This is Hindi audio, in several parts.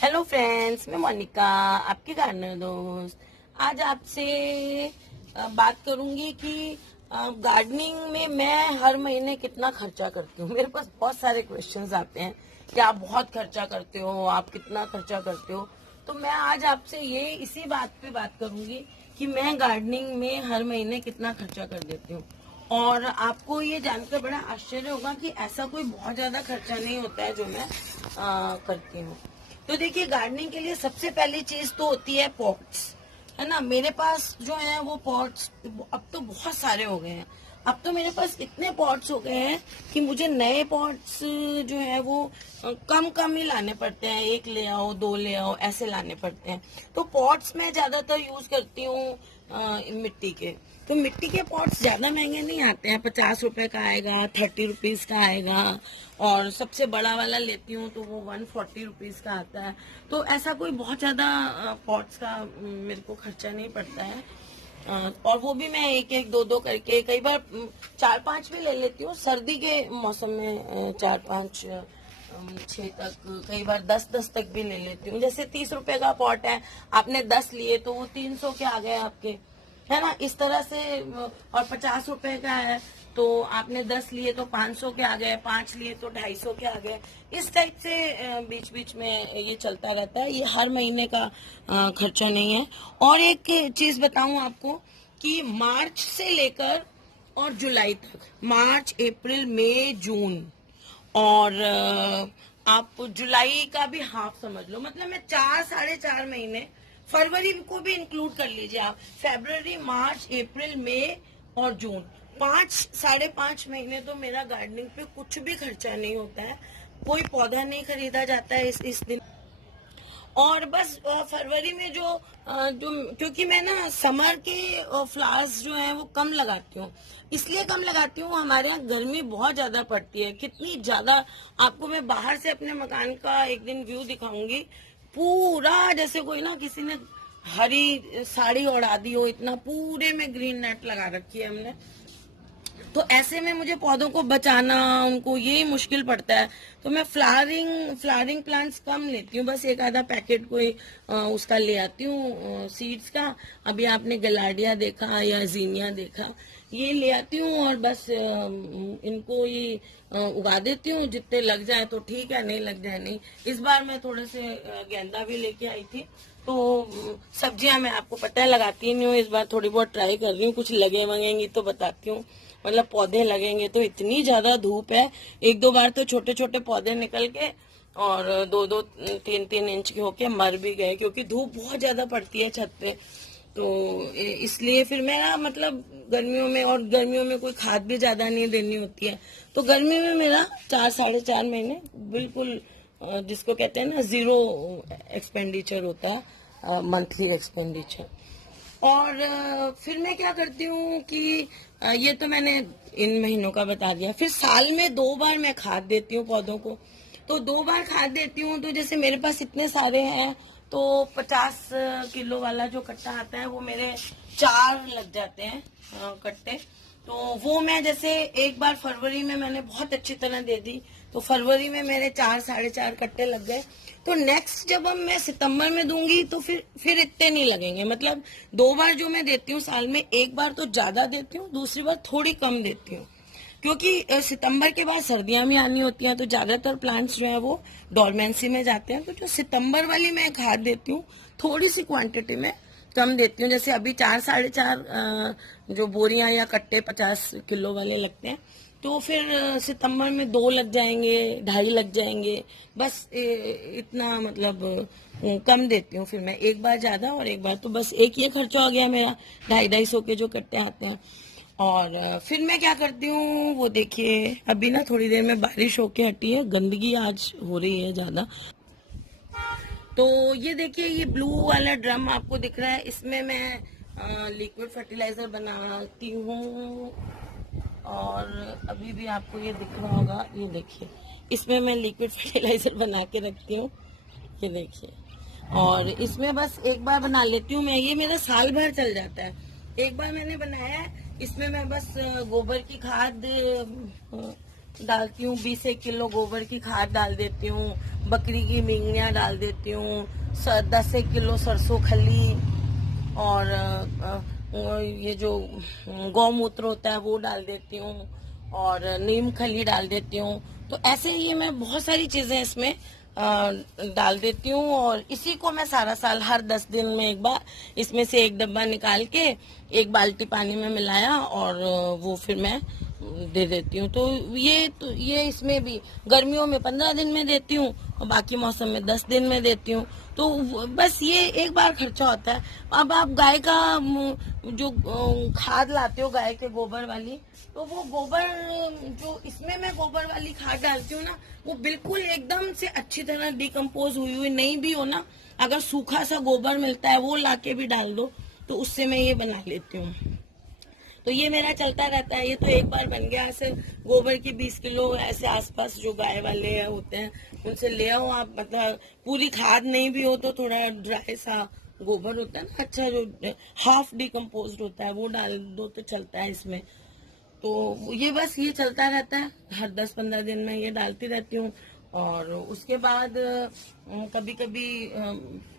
हेलो फ्रेंड्स, मैं मोनिका, आपकी गार्डनर दोस्त। आज आपसे बात करूंगी कि गार्डनिंग में मैं हर महीने कितना खर्चा करती हूँ। मेरे पास बहुत सारे क्वेश्चंस आते हैं कि आप बहुत खर्चा करते हो, आप कितना खर्चा करते हो। तो मैं आज आपसे इसी बात पे बात करूंगी कि मैं गार्डनिंग में हर महीने कितना खर्चा कर देती हूँ। और आपको ये जानकर बड़ा आश्चर्य होगा कि ऐसा कोई बहुत ज्यादा खर्चा नहीं होता है जो मैं करती हूँ। तो देखिए, गार्डनिंग के लिए सबसे पहली चीज तो होती है पॉट्स, है ना। मेरे पास जो है वो पॉट्स अब तो बहुत सारे हो गए हैं। अब तो मेरे पास इतने पॉट्स हो गए हैं कि मुझे नए पॉट्स जो है वो कम कम ही लाने पड़ते हैं। एक ले आओ, दो ले आओ, ऐसे लाने पड़ते हैं। तो पॉट्स मैं ज्यादातर यूज करती हूँ मिट्टी के। तो मिट्टी के पॉट्स ज्यादा महंगे नहीं आते हैं। 50 रुपए का आएगा, 30 रुपीज का आएगा। और सबसे बड़ा वाला लेती हूँ तो वो 140 रुपीज का आता है। तो ऐसा कोई बहुत ज्यादा पॉट्स का मेरे को खर्चा नहीं पड़ता है। और वो भी मैं एक एक दो दो करके, कई बार 4-5 भी ले लेती हूँ। सर्दी के मौसम में 4-5 6 तक, कई बार 10-10 तक भी ले लेती हूँ। जैसे 30 रुपए का पॉट है, आपने 10 लिए तो वो 300 के आ गए आपके, है ना। इस तरह से। और 50 रुपए का है तो आपने 10 लिए तो 500 के आ गए, 5 लिए तो 250 के आ गए। इस टाइप से बीच बीच में ये चलता रहता है। ये हर महीने का खर्चा नहीं है। और एक चीज बताऊं आपको कि मार्च से लेकर और जुलाई तक, मार्च, अप्रैल, मई, जून और आप जुलाई का भी हाफ समझ लो, मतलब मैं 4-4.5 महीने, फरवरी को भी इंक्लूड कर लीजिए आप, फरवरी, मार्च, अप्रैल, मई और जून, 5-5.5 महीने तो मेरा गार्डनिंग पे कुछ भी खर्चा नहीं होता है। कोई पौधा नहीं खरीदा जाता है इस दिन। और बस फरवरी में जो क्योंकि मैं ना समर के फ्लावर्स जो है वो कम लगाती हूँ। इसलिए कम लगाती हूँ, हमारे यहाँ गर्मी बहुत ज्यादा पड़ती है। कितनी ज्यादा, आपको मैं बाहर से अपने मकान का एक दिन व्यू दिखाऊंगी। पूरा जैसे कोई ना किसी ने हरी साड़ी उड़ा दी हो, इतना पूरे में ग्रीन नेट लगा रखी है हमने। तो ऐसे में मुझे पौधों को बचाना, उनको यही मुश्किल पड़ता है। तो मैं फ्लावरिंग प्लांट्स कम लेती हूँ। बस एक आधा पैकेट कोई उसका ले आती हूँ सीड्स का। अभी आपने गलाडिया देखा या जीनिया देखा, ये ले आती हूँ और बस इनको ही उगा देती हूँ। जितने लग जाए तो ठीक है, नहीं लग जाए नहीं। इस बार मैं थोड़े से गेंदा भी लेके आई थी। तो सब्जियां मैं आपको पता है लगाती नहीं हूँ। इस बार थोड़ी बहुत ट्राई कर रही हूँ, कुछ लगे वगेंगी तो बताती हूँ। मतलब पौधे लगेंगे तो इतनी ज्यादा धूप है। एक दो बार तो छोटे छोटे पौधे निकल के और 2-2, 3-3 इंच के होके मर भी गए, क्योंकि धूप बहुत ज्यादा पड़ती है छत पे। तो इसलिए फिर मैं ना, मतलब गर्मियों में कोई खाद भी ज्यादा नहीं देनी होती है। तो गर्मी में मेरा 4-4.5 महीने बिल्कुल जिसको कहते हैं ना जीरो एक्सपेंडिचर होता है, मंथली एक्सपेंडिचर। और फिर मैं क्या करती हूँ कि ये तो मैंने इन महीनों का बता दिया। फिर साल में 2 बार मैं खाद देती हूँ पौधों को। तो 2 बार खाद देती हूँ। तो जैसे मेरे पास इतने सारे हैं तो 50 किलो वाला जो कट्टा आता है वो मेरे 4 लग जाते हैं कट्टे। तो वो मैं जैसे एक बार फरवरी में मैंने बहुत अच्छी तरह दे दी, तो फरवरी में मेरे 4-4.5 कट्टे लग गए। तो नेक्स्ट जब अब मैं सितंबर में दूंगी तो फिर इतने नहीं लगेंगे। मतलब 2 बार जो मैं देती हूँ साल में, एक बार तो ज्यादा देती हूँ, दूसरी बार थोड़ी कम देती हूँ। क्योंकि सितंबर के बाद सर्दियां भी आनी होती हैं, तो ज्यादातर प्लांट्स जो है वो डोरमेंसी में जाते हैं। तो जो सितंबर वाली मैं खाद देती हूँ, थोड़ी सी क्वांटिटी में कम देती हूँ। जैसे अभी 4-4.5 जो बोरियां या कट्टे 50 किलो वाले लगते हैं, तो फिर सितंबर में 2 लग जाएंगे, 2.5 लग जाएंगे। बस इतना, मतलब कम देती हूँ। फिर मैं एक बार ज्यादा और एक बार, तो बस एक ये खर्चा हो गया मेरा 250-250 के जो कट्टे आते हैं। और फिर मैं क्या करती हूँ, वो देखिए अभी ना थोड़ी देर में बारिश होके हटी है, गंदगी आज हो रही है ज्यादा। तो ये देखिए, ये ब्लू वाला ड्रम आपको दिख रहा है, इसमें मैं लिक्विड फर्टिलाइजर बनाती हूँ। और अभी भी आपको ये दिख रहा होगा, ये देखिए, इसमें मैं लिक्विड फर्टिलाइजर बना के रखती हूँ। ये देखिए, और इसमें बस एक बार बना लेती हूँ मैं, ये मेरा साल भर चल जाता है। एक बार मैंने बनाया है, इसमें मैं बस गोबर की खाद डालती हूँ 20 किलो गोबर की खाद डाल देती हूँ, बकरी की मिंगनियाँ डाल देती हूँ, 10 किलो सरसों खली, और ये जो गौमूत्र होता है वो डाल देती हूँ, और नीम खली डाल देती हूँ। तो ऐसे ही मैं बहुत सारी चीजें इसमें डाल देती हूँ, और इसी को मैं सारा साल हर 10 दिन में एक बार इसमें से एक डब्बा निकाल के एक बाल्टी पानी में मिलाया, और वो फिर मैं दे देती हूँ। तो ये इसमें भी गर्मियों में 15 दिन में देती हूँ, और बाकी मौसम में 10 दिन में देती हूँ। तो बस ये एक बार खर्चा होता है। अब आप गाय का जो खाद लाते हो गाय के गोबर वाली, तो वो गोबर जो इसमें मैं गोबर वाली खाद डालती हूँ ना, वो बिल्कुल एकदम से अच्छी तरह डिकम्पोज हुई नहीं भी हो ना, अगर सूखा सा गोबर मिलता है वो लाके भी डाल दो, तो उससे मैं ये बना लेती हूँ। तो ये मेरा चलता रहता है। ये तो एक बार बन गया। ऐसे गोबर की 20 किलो ऐसे आसपास जो गाय वाले होते हैं उनसे ले आओ आप, मतलब पूरी खाद नहीं भी हो तो थोड़ा ड्राई सा गोबर होता है ना, अच्छा जो हाफ डिकम्पोज होता है वो डाल दो तो चलता है इसमें। तो ये बस ये चलता रहता है, हर 10-15 दिन में ये डालती रहती हूँ। और उसके बाद कभी कभी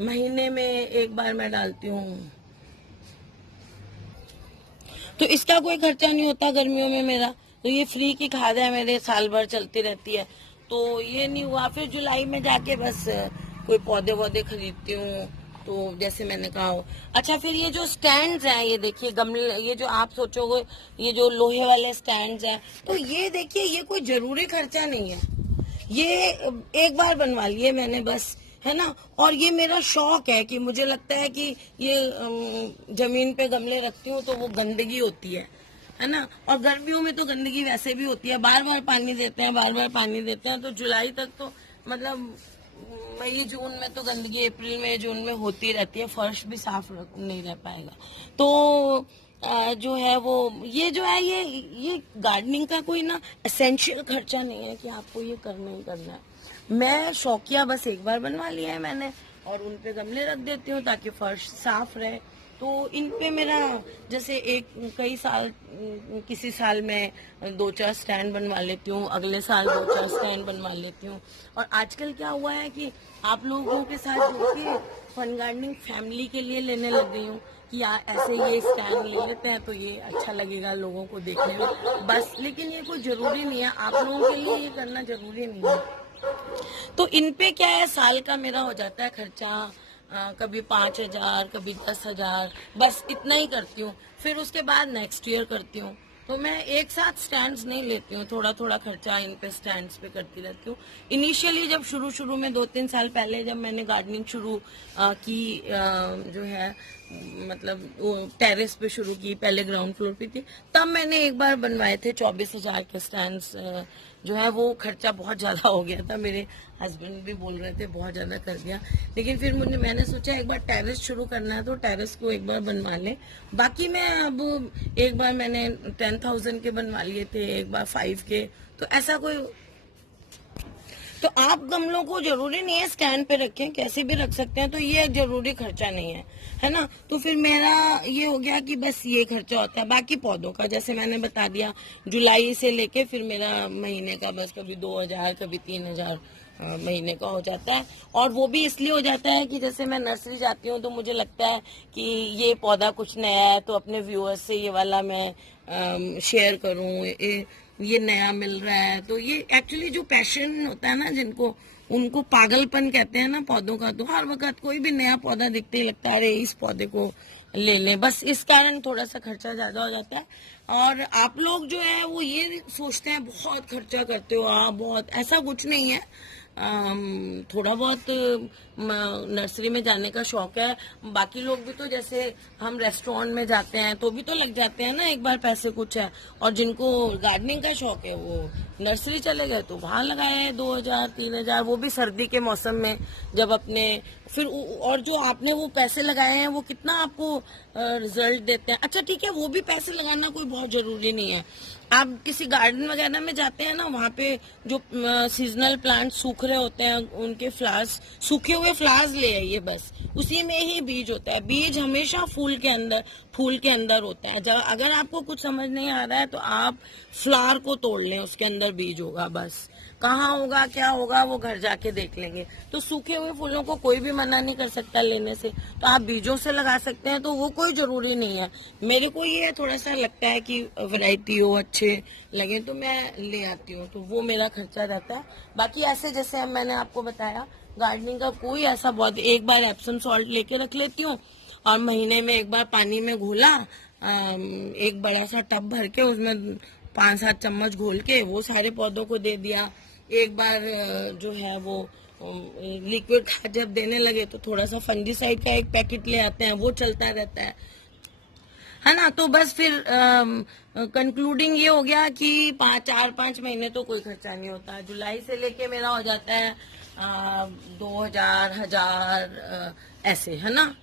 महीने में एक बार मैं डालती हूँ। तो इसका कोई खर्चा नहीं होता गर्मियों में मेरा, तो ये फ्री की खाद है, मेरे साल भर चलती रहती है। तो ये नहीं हुआ, फिर जुलाई में जाके बस कोई पौधे वौधे खरीदती हूँ। तो जैसे मैंने कहा हो, अच्छा फिर ये जो स्टैंड्स हैं, ये देखिए गमले, ये जो आप सोचोगे ये जो लोहे वाले स्टैंड्स हैं, तो ये देखिए ये कोई जरूरी खर्चा नहीं है, ये एक बार बनवा लिए मैंने बस, है ना। और ये मेरा शौक है कि मुझे लगता है कि ये जमीन पे गमले रखती हूँ तो वो गंदगी होती है ना। और गर्मियों में तो गंदगी वैसे भी होती है, बार बार पानी देते हैं, बार बार पानी देते हैं, तो जुलाई तक तो मतलब मई जून में तो गंदगी अप्रैल में जून में होती रहती है, फर्श भी साफ नहीं रह पाएगा। तो जो है वो ये जो है ये गार्डनिंग का कोई ना एसेंशियल खर्चा नहीं है कि आपको ये करना ही करना है। मैं शौकिया बस एक बार बनवा लिया है मैंने, और उन पे गमले रख देती हूँ ताकि फर्श साफ रहे। तो इन पे मेरा जैसे कई साल किसी साल में 2-4 स्टैंड बनवा लेती हूँ, अगले साल 2-4 स्टैंड बनवा लेती हूँ। और आजकल क्या हुआ है कि आप लोगों के साथ जुड़ के फन गार्डनिंग फैमिली के लिए लेने लग गई हूँ कि यार ऐसे ये स्टैंड ले लेते हैं तो ये अच्छा लगेगा लोगों को देखने में बस। लेकिन ये कोई जरूरी नहीं है, आप लोगों के लिए ये करना जरूरी नहीं है। तो इन पे क्या है, साल का मेरा हो जाता है खर्चा, कभी 5,000 कभी 10,000, बस इतना ही करती हूँ। फिर उसके बाद नेक्स्ट ईयर करती हूँ। तो मैं एक साथ स्टैंड्स नहीं लेती हूँ, थोड़ा थोड़ा खर्चा इन पे स्टैंड्स पे करती रहती हूँ। इनिशियली जब शुरू में 2-3 साल पहले जब मैंने गार्डनिंग शुरू की, जो है मतलब वो टेरेस पे शुरू की, पहले ग्राउंड फ्लोर पे थी, तब मैंने एक बार बनवाए थे 24,000 के स्टैंड्स। जो है वो खर्चा बहुत ज्यादा हो गया था, मेरे हस्बैंड भी बोल रहे थे बहुत ज्यादा कर दिया। लेकिन फिर मैंने सोचा एक बार टेरेस शुरू करना है तो टेरेस को एक बार बनवा ले। बाकी मैं अब एक बार मैंने 10,000 के बनवा लिए थे, एक बार 5 के, तो ऐसा कोई। तो आप गमलों को जरूरी नहीं है स्टैंड पे रखें, कैसे भी रख सकते हैं, तो ये जरूरी खर्चा नहीं है ना। तो फिर मेरा ये हो गया कि बस ये खर्चा होता है। बाकी पौधों का जैसे मैंने बता दिया, जुलाई से लेके फिर मेरा महीने का बस कभी 2,000 कभी 3,000 महीने का हो जाता है। और वो भी इसलिए हो जाता है कि जैसे मैं नर्सरी जाती हूँ तो मुझे लगता है कि ये पौधा कुछ नया है तो अपने व्यूअर्स से ये वाला मैं शेयर करूँ, ये नया मिल रहा है। तो ये एक्चुअली जो पैशन होता है ना, जिनको उनको पागलपन कहते हैं ना पौधों का, तो हर वक्त कोई भी नया पौधा दिखते ही लगता है अरे इस पौधे को ले लें, बस इस कारण थोड़ा सा खर्चा ज्यादा हो जाता है। और आप लोग जो है वो ये सोचते हैं बहुत खर्चा करते हो आप, बहुत, ऐसा कुछ नहीं है। थोड़ा बहुत नर्सरी में जाने का शौक है। बाकी लोग भी तो जैसे हम रेस्टोरेंट में जाते हैं तो भी तो लग जाते हैं ना एक बार पैसे कुछ है। और जिनको गार्डनिंग का शौक है वो नर्सरी चले गए तो वहां लगाए 2,000-3,000, वो भी सर्दी के मौसम में जब अपने फिर। और जो आपने वो पैसे लगाए हैं वो कितना आपको रिजल्ट देते हैं। अच्छा ठीक है, वो भी पैसे लगाना कोई बहुत जरूरी नहीं है। आप किसी गार्डन वगैरह में जाते हैं ना, वहाँ पे जो सीजनल प्लांट सूख रहे होते हैं उनके फ्लावर्स, सूखे हुए फ्लावर्स ले आइए, बस उसी में ही बीज होता है। बीज हमेशा फूल के अंदर होता है। जब अगर आपको कुछ समझ नहीं आ रहा है तो आप फ्लावर को तोड़ लें, उसके अंदर अंदर बीज होगा, बस कहाँ होगा क्या होगा वो घर जाके देख लेंगे। तो सूखे हुए फूलों को कोई भी मना नहीं कर सकता लेने से, तो आप बीजों से लगा सकते हैं, तो वो कोई जरूरी नहीं है। मेरे को ये थोड़ा सा लगता है कि वैरायटी हो, अच्छे लगे तो मैं ले आती हूँ, तो वो मेरा खर्चा रहता है। बाकी ऐसे जैसे मैंने आपको बताया गार्डनिंग का कोई ऐसा बहुत, एक बार एप्सम सॉल्ट लेके रख लेती हूँ और महीने में एक बार पानी में घोला, एक बड़ा सा टब भर के उसमें 5-7 चम्मच घोल के वो सारे पौधों को दे दिया। एक बार जो है वो लिक्विड खाद जब देने लगे तो थोड़ा सा फंजीसाइड का एक पैकेट ले आते हैं, वो चलता रहता है ना। तो बस फिर कंक्लूडिंग ये हो गया कि 4-5 महीने तो कोई खर्चा नहीं होता। जुलाई से लेके मेरा हो जाता है 2000 ऐसे, है ना।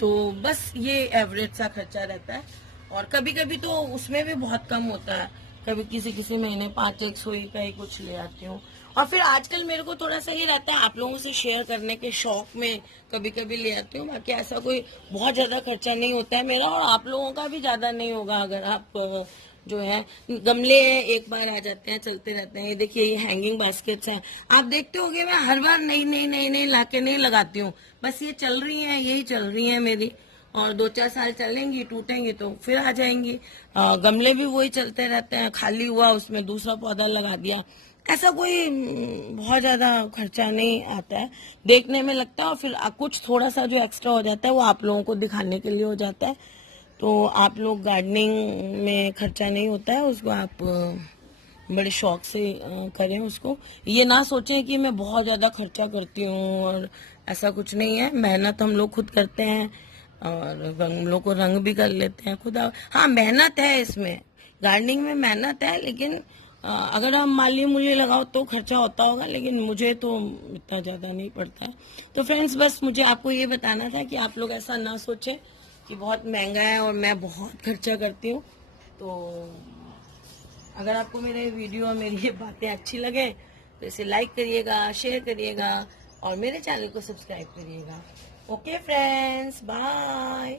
तो बस ये एवरेज सा खर्चा रहता है, और कभी कभी तो उसमें भी बहुत कम होता है। कभी किसी महीने 5-1 सुई का ही कुछ ले आती हूँ। और फिर आजकल मेरे को थोड़ा सा ये रहता है आप लोगों से शेयर करने के शौक में कभी कभी ले आती हूँ। बाकी ऐसा कोई बहुत ज्यादा खर्चा नहीं होता है मेरा, और आप लोगों का भी ज्यादा नहीं होगा अगर आप जो है। गमले एक बार आ जाते हैं, चलते रहते हैं। ये देखिए ये हैंगिंग बास्केट्स हैं, आप देखते होंगे मैं हर बार नई लाके नहीं लगाती हूँ, बस ये चल रही हैं, यही चल रही हैं मेरी, और 2-4 साल चलेंगी, टूटेंगी तो फिर आ जाएंगी। गमले भी वही चलते रहते हैं, खाली हुआ उसमें दूसरा पौधा लगा दिया। ऐसा कोई बहुत ज्यादा खर्चा नहीं आता है, देखने में लगता है, और फिर कुछ थोड़ा सा जो एक्स्ट्रा हो जाता है वो आप लोगों को दिखाने के लिए हो जाता है। तो आप लोग गार्डनिंग में खर्चा नहीं होता है, उसको आप बड़े शौक से करें उसको। ये ना सोचें कि मैं बहुत ज्यादा खर्चा करती हूँ, और ऐसा कुछ नहीं है। मेहनत हम लोग खुद करते हैं, और गमलों को रंग भी कर लेते हैं खुद। हाँ मेहनत है इसमें, गार्डनिंग में मेहनत है, लेकिन अगर हम माली मूली लगाओ तो खर्चा होता होगा, लेकिन मुझे तो इतना ज्यादा नहीं पड़ता है। तो फ्रेंड्स बस मुझे आपको ये बताना था कि आप लोग ऐसा ना सोचें कि बहुत महंगा है और मैं बहुत खर्चा करती हूँ। तो अगर आपको मेरे वीडियो और मेरी ये बातें अच्छी लगे तो इसे लाइक करिएगा, शेयर करिएगा, और मेरे चैनल को सब्सक्राइब करिएगा। Okay friends, bye.